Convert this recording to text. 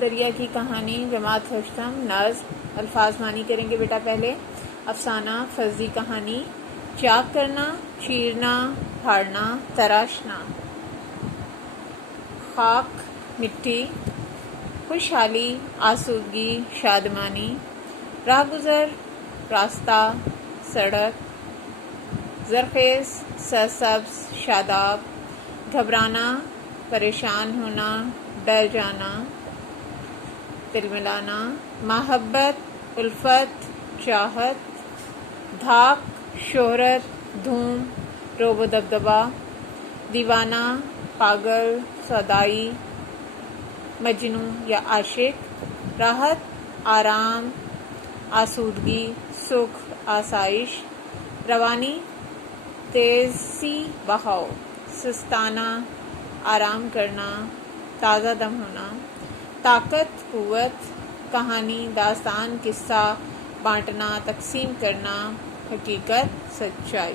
دریا کی کہانی، جماعت رستم، نظم۔ الفاظ معنی کریں گے بیٹا پہلے۔ افسانہ، فرضی کہانی۔ چاک کرنا، چیرنا، پھاڑنا، تراشنا۔ خاک، مٹی۔ خوشحالی، آسودگی، شادمانی۔ راہ گزر، راستہ، سڑک۔ زرخیز، سرسبز، شاداب۔ گھبرانا، پریشان ہونا، ڈر جانا، تلملانا۔ محبت، الفت، چاہت۔ دھاک، شہرت، دھوم، رعب و دبدبا۔ دیوانہ، پاگل، سودائی، مجنوں یا عاشق۔ راحت، آرام، آسودگی، سکھ، آسائش۔ روانی، تیزی بہاؤ۔ سستانہ، آرام کرنا، تازہ دم ہونا۔ طاقت، قوت۔ کہانی، داستان، قصہ، بانٹنا، تقسیم کرنا۔ حقیقت، سچائی۔